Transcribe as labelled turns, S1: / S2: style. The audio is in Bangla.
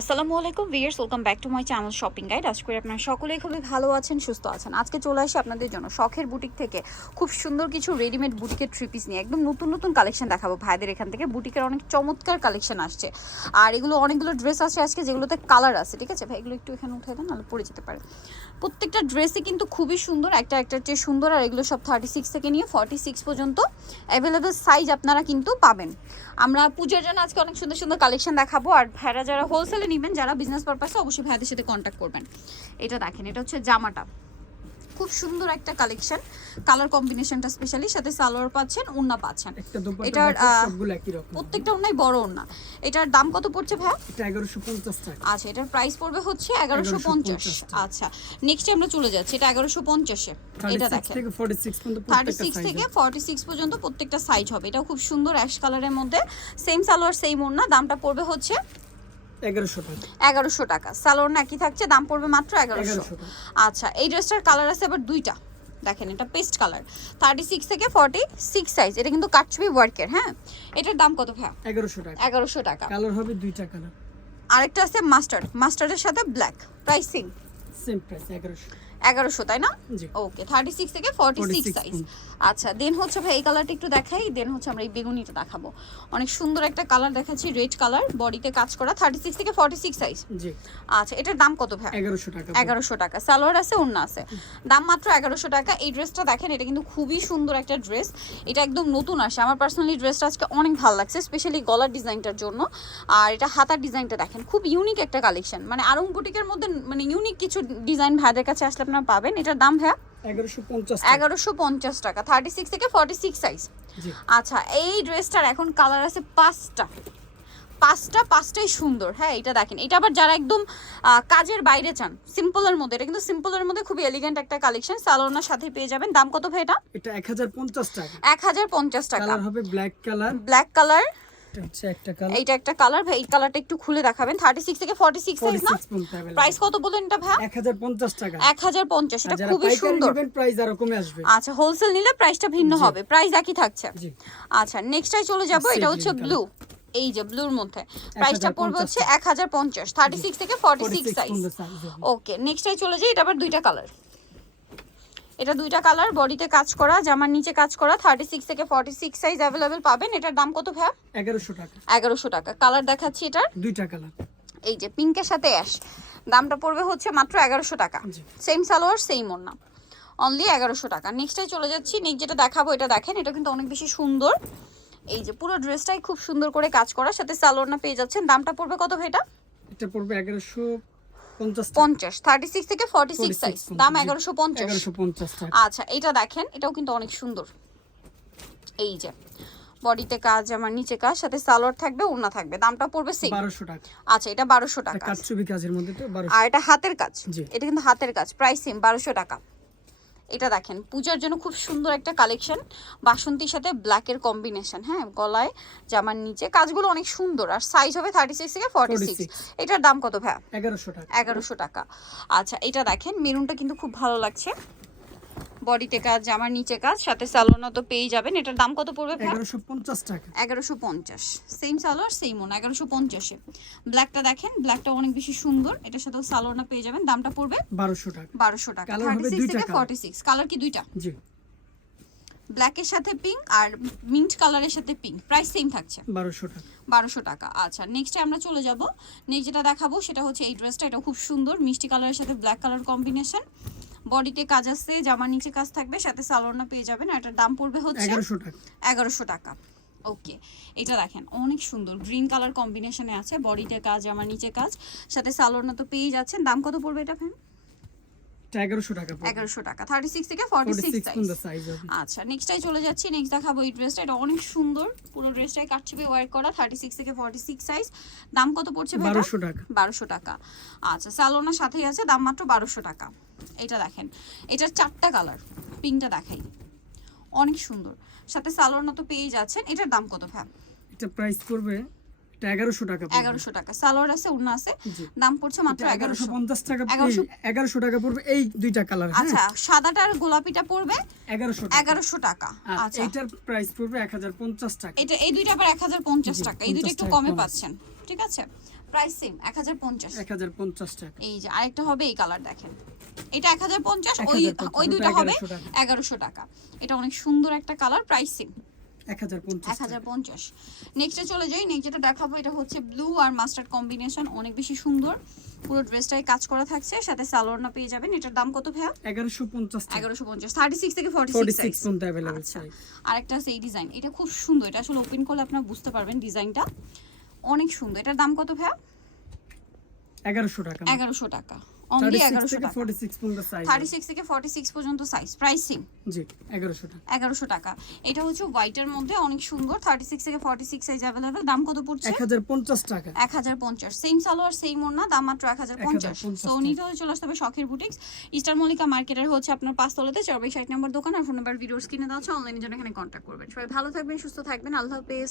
S1: আসসালামু আলাইকুম viewers welcome back to my channel shopping guide. আজ করে আপনারা সকলেই খুবই ভালো আছেন, সুস্থ আছেন। আজকে চলে আসি আপনাদের জন্য শখের বুটিক থেকে খুব সুন্দর কিছু রেডিমেড বুটিকের থ্রি পিস নিয়ে। একদম নতুন নতুন কালেকশন দেখাবো ভাইদের এখান থেকে। বুটিকের অনেক চমৎকার কালেকশন আসছে। আর এগুলো অনেকগুলো ড্রেস আছে আজকে, যেগুলোতে কালার আছে, ঠিক আছে? ভাই, এগুলো একটু এখানে উঠে দেন, নাহলে পড়ে যেতে পারে। প্রত্যেকটা ড্রেসই কিন্তু খুবই সুন্দর, একটা একটা চেয়ে সুন্দর, আর এগুলো সব থার্টি সিক্স থেকে নিয়ে ফর্টি সিক্স পর্যন্ত অ্যাভেলেবেল সাইজ আপনারা কিন্তু পাবেন। আমরা পুজোর জন্য আজকে অনেক সুন্দর সুন্দর কালেকশন দেখাবো। আর ভাইরা যারা হোলসেলে নেবেন যারা বিজনেস পারপাসে অবশ্যই ভাইদের সাথে কন্ট্যাক্ট করবেন। এটা দেখেন এটা হচ্ছে জামাটা। খুব সুন্দর একটা কালেকশন কালার কম্বিনেশনটা স্পেশালি সাথে সালোয়ার পাচ্ছেন উন্না পাচ্ছেন। এটার,
S2: সবগুলো একই রকম।
S1: প্রত্যেকটা উন্নাই বড় উন্না এটার দাম কত পড়ছে ভাই
S2: এটা এগারোশো পঞ্চাশ টাকা।
S1: আচ্ছা এটার প্রাইস পড়বে হচ্ছে এগারোশো পঞ্চাশ।
S2: 1150
S1: আচ্ছা নেক্সটে আমরা চলে যাচ্ছি এটা এগারোশো পঞ্চাশে এটা দেখেন।
S2: থেকে ফর্টি সিক্স পর্যন্ত
S1: থার্টি
S2: প্রত্যেকটা
S1: সিক্স
S2: সাইজ
S1: থেকে ফর্টি সিক্স পর্যন্ত প্রত্যেকটা সাইজ হবে। এটাও খুব সুন্দর অ্যাশ কালারের মধ্যে। সেম সালোয়ার সেম ওড়না। দামটা পড়বে হচ্ছে
S2: এগারোশো টাকা।
S1: এগারোশো টাকা। সালোয়ার না একই থাকছে দাম পড়বে মাত্র এগারোশো। আচ্ছা এই ড্রেসটার কালার আছে আবার দুইটা। দেখেন এটা পেস্ট কালার থার্টি সিক্স থেকে ফর্টি সিক্স সাইজ এটা কিন্তু কাটছবি ওয়ার্কের হ্যাঁ? এটার দাম কত ভাই
S2: এগারোশো টাকা।
S1: এগারোশো টাকা।
S2: কালার হবে দুইটা কালার
S1: আরেকটা আছে মাস্টার্ড মাস্টার্ডের সাথে ব্ল্যাক প্রাইসিং
S2: সেম প্রাইস এগারোশো
S1: এগারোশো তাই না? ওকে থার্টি সিক্স থেকে ফর্টি সিক্স সাইজ আচ্ছা দেন হচ্ছে ভাই এই কালারটা একটু দেখাই দেন হচ্ছে আমরা এই বেগুনিটা দেখাবো। অনেক সুন্দর একটা কালার দেখাচ্ছি রেড কালার বডিতে কাজ করা থার্টি সিক্স থেকে ফর্টি সিক্স সাইজ আচ্ছা এটার দাম কত ভাই?
S2: এগারোশো টাকা।
S1: এগারোশো টাকা। সালোয়ার আছে অন্য আছে। দাম মাত্র এগারোশো টাকা। এই ড্রেসটা দেখেন এটা কিন্তু খুবই সুন্দর একটা ড্রেস এটা একদম নতুন আসে। আমার পার্সোনালি ড্রেসটা আজকে অনেক ভালো লাগছে স্পেশালি গলার ডিজাইনটার জন্য। আর এটা হাতার ডিজাইনটা দেখেন খুব ইউনিক একটা কালেকশন মানে আরং বুটিকের মধ্যে মানে ইউনিক কিছু ডিজাইন ভাইদের কাছে আসলে আপনারা পাবেন। এটার দাম ভাইয়া
S2: এগারোশো পঞ্চাশ
S1: টাকা। থার্টি সিক্স থেকে ফর্টি সিক্স সাইজ আচ্ছা এই ড্রেসটার এখন কালার আছে পাঁচটা। পাঁচটা পাঁচটাই সুন্দর। হ্যাঁ এটা দেখেন। এটা আবার যারা একদম কাজের বাইরে চান সিম্পলের মধ্যে। এটা কিন্তু সিম্পলের মধ্যে খুবই এলিগেন্ট একটা কালেকশন সালোনার সাথে পেয়ে যাবেন। দাম কত ভাই এটা?
S2: এটা এক হাজার পঞ্চাশ টাকা।
S1: এক হাজার পঞ্চাশ টাকা।
S2: হবে ব্ল্যাক কালার
S1: ব্ল্যাক কালার
S2: এটা হচ্ছে একটা কালার
S1: এইটা একটা কালার ভাই এই কালারটা একটু খুলে দেখাবেন। থার্টি সিক্স থেকে ফর্টি সিক্স
S2: ফর্টি
S1: সাইজ না প্রাইস কত বলেন এটা ভাই
S2: এক হাজার পঞ্চাশ টাকা।
S1: এক হাজার পঞ্চাশ
S2: আর
S1: এটা খুবই সুন্দর।
S2: প্রাইস আরও কমে আসবে।
S1: আচ্ছা হোলসেল নিলে প্রাইসটা ভিন্ন হবে। প্রাইস একই থাকছে। আচ্ছা নেক্সটটাই চলে যাব। এটা হচ্ছে ব্লু এই যে ব্লুর মধ্যে। প্রাইসটা পড়বে হচ্ছে এক হাজার পঞ্চাশ। থার্টি সিক্স থেকে forty
S2: forty
S1: six
S2: six
S1: size okay নেক্সটটাই চলে যাই। এটা আবার দুইটা কালার এটা দুইটা কালার বডিতে কাজ করা জামার নিচে কাজ করা থার্টি সিক্স থেকে ফর্টি সিক্স সাইজ অ্যাভেলেবেল পাবেন। এটার দাম কত ভ্যা
S2: এগারোশো টাকা।
S1: এগারোশো টাকা। কালার দেখাচ্ছি এটার।
S2: দুইটা কালার।
S1: এই যে পিঙ্কের সাথে অ্যাশ দামটা পড়বে হচ্ছে মাত্র এগারোশো টাকা। সেম সালোয়ার সেম ওড়না। অনলি এগারোশো টাকা। নেক্সটে চলে যাচ্ছি। নেক্সট যেটা দেখাবো এটা দেখেন এটা কিন্তু অনেক বেশি সুন্দর। এই যে পুরো ড্রেসটাই খুব সুন্দর করে কাজ করা সাথে সালোয়ারনা পেয়ে যাচ্ছেন। দামটা পড়বে কত ভাইটা?
S2: এটা পড়বে এগারোশো পঞ্চাশ
S1: থার্টি সিক্স থেকে ফর্টি সিক্স সাইজ দাম এগারোশো পঞ্চাশ। আচ্ছা এটা দেখেন এটাও কিন্তু অনেক সুন্দর। এই যে বডিতে কাজ আমার নিচে কাজ সাথে সালোয়ার থাকবে ওড়না থাকবে দামটা পড়বে সেম
S2: টাকা।
S1: আচ্ছা এটা বারোশো টাকা।
S2: কাটছবি কাজের মধ্যে তো বারোশো।
S1: আর এটা হাতের কাজ এটা কিন্তু হাতের কাজ প্রাইস সেম বারোশো টাকা। এটা দেখেন পূজার জন্য খুব সুন্দর একটা কালেকশন বাসন্তীর সাথে ব্ল্যাকের কম্বিনেশন হ্যাঁ গলায় জামার নিচে কাজগুলো অনেক সুন্দর আর সাইজ হবে থার্টি সিক্স থেকে ফর্টি সিক্স এটার দাম কত ভ্যা
S2: এগারোশো টাকা।
S1: এগারোশো টাকা। আচ্ছা এটা দেখেন মেরুনটা কিন্তু খুব ভালো লাগছে। বডিতে কাজ জামার নিচে কাজ সাথে সালোনা তো পেয়ে যাবেন। এটার দাম কত পড়বে ভাইয়া
S2: এগারোশো পঞ্চাশ টাকা।
S1: এগারোশো পঞ্চাশ। সেম সালোয়ার সেম ওন এগারোশো পঞ্চাশে। ব্ল্যাকটা দেখেন ব্ল্যাকটা অনেক বেশি সুন্দর। এটার সাথেও সালোয়ারটা পেয়ে যাবেন। দামটা পড়বে
S2: বারোশো টাকা।
S1: বারোশো টাকা।
S2: Colour
S1: থার্টি
S2: হবে
S1: সিক্স
S2: দুইটা
S1: থেকে
S2: colour।
S1: ফর্টি সিক্স কালার কি দুইটা?
S2: জি।
S1: ব্ল্যাকের সাথে পিঙ্ক আর মিন্ট কালারের সাথে পিঙ্ক প্রাইস সেম থাকছে।
S2: বারোশো টাকা।
S1: বারোশো টাকা। আচ্ছা নেক্সটে আমরা চলে যাব। নেক্সট যেটা দেখাবো সেটা হচ্ছে এই ড্রেসটা এটা খুব সুন্দর মিষ্টি কালারের সাথে ব্ল্যাক কালার কম্বিনেশন বডিতে কাজ আছে জামার নিচে কাজ থাকবে সাথে সালোয়ারনা পেয়ে যাবেন এটার দাম পড়বে হচ্ছে
S2: এগারোশো টাকা।
S1: ওকে এটা দেখেন অনেক সুন্দর গ্রিন কালার কম্বিনেশনে আছে বডিতে কাজ জামার নিচে কাজ সাথে সালোয়ারনা তো পেয়ে যাচ্ছেন দাম কত পড়বে এটা ফ্যান
S2: এটা এগারোশো টাকা
S1: এগারোশো টাকা থার্টি সিক্স থেকে forty
S2: forty
S1: six
S2: six
S1: size আচ্ছা নেক্সটটাই চলে যাচ্ছি নেক্সট দেখাবো এই ড্রেসটা এটা অনেক সুন্দর পুরো ড্রেসটাই কাটছিবে ওয়ার করা থার্টি সিক্স থেকে ফর্টি সিক্স সাইজ দাম কত পড়ছে
S2: বারোশো টাকা।
S1: আচ্ছা স্যালোনার সাথেই আছে দাম মাত্র টাকা। এটা দেখেন এটার চারটা কালার পিঙ্কটা দেখাই। অনেক সুন্দর। সাথে সালোয়ার তো পেয়ে যাচ্ছেন। এটার দাম কত ভ্যাম
S2: এটা প্রাইস করবে এগারোশো টাকা
S1: এগারোশো টাকা। সালোয়ার আছে উন্না আছে। দাম পড়ছে মাত্র
S2: এগারোশো। পঞ্চাশ টাকা
S1: এগারোশো-
S2: টাকা পড়বে এই দুইটা কালার হ্যাঁ?
S1: আচ্ছা সাদাটা আর গোলাপিটা পড়বে
S2: এগারোশো
S1: এগারোশো টাকা। আচ্ছা।
S2: প্রাইস পড়বে এক হাজার পঞ্চাশ টাকা।
S1: এটা এই দুইটা আবার এক হাজার পঞ্চাশ টাকা। এই দুইটা একটু কমে পাচ্ছেন। ঠিক আছে? প্রাইস সেম এক হাজার পঞ্চাশ।
S2: এক হাজার পঞ্চাশ টাকা।
S1: এই যে আরেকটা হবে এই কালার দেখেন। এটা এক হাজার পঞ্চাশ ওই
S2: 1050,
S1: ওই দুইটা হবে এগারোশো টাকা। এটা অনেক সুন্দর একটা কালার প্রাইস সেম
S2: এক হাজার পঞ্চাশ
S1: এক হাজার পঞ্চাশ। নেক্সটে চলে যাই নেক্সট যেটা দেখাবো এটা হচ্ছে ব্লু আর মাস্টার্ড কম্বিনেশন অনেক বেশি সুন্দর। পুরো ড্রেসটাই কাজ করা থাকছে সাথে সালোয়ারনা পেয়ে যাবেন। এটার দাম কত ভাইয়া?
S2: এগারোশো পঞ্চাশ টাকা।
S1: এগারোশো পঞ্চাশ থার্টি সিক্স থেকে ফর্টি
S2: ফোর্টি
S1: সিক্স
S2: সিক্স পর্যন্ত অ্যাভেলেবেল
S1: আচ্ছা আরেকটা আছে এই ডিজাইন এটা খুব সুন্দর এটা আসলে ওপেন করলে আপনারা বুঝতে পারবেন ডিজাইনটা অনেক সুন্দর। এটার দাম কত ভাইয়া?
S2: এগারোশো টাকা।
S1: এগারোশো টাকা। অনলি
S2: থেকে পর্যন্ত সাইজ
S1: থেকে পর্যন্ত সাইজ প্রাইসিং
S2: জি টাকা।
S1: টাকা। এটা হচ্ছে হোয়াইটের মধ্যে অনেক সুন্দর। থেকে সাইজ দাম কত পড়ছে?
S2: টাকা।
S1: সেম সালোয়ার সেম ওড়না দাম মাত্র এক হাজার পঞ্চাশ।
S2: 1050
S1: সো নিতে হলে চলে আসতে হবে শখের বুটিক্স ইস্টার মল্লিকা মার্কেটের হচ্ছে আপনার পাঁচতলাতে চব্বিশ ষাট নম্বর দোকান। আর ফোন নাম্বার ভিডিওস কিনে দেওয়া হচ্ছে অনলাইনের জন্য এখানে কন্ট্যাক্ট করবেন। সবাই ভালো থাকবেন সুস্থ থাকবেন। আল্লাহ হাফেজ।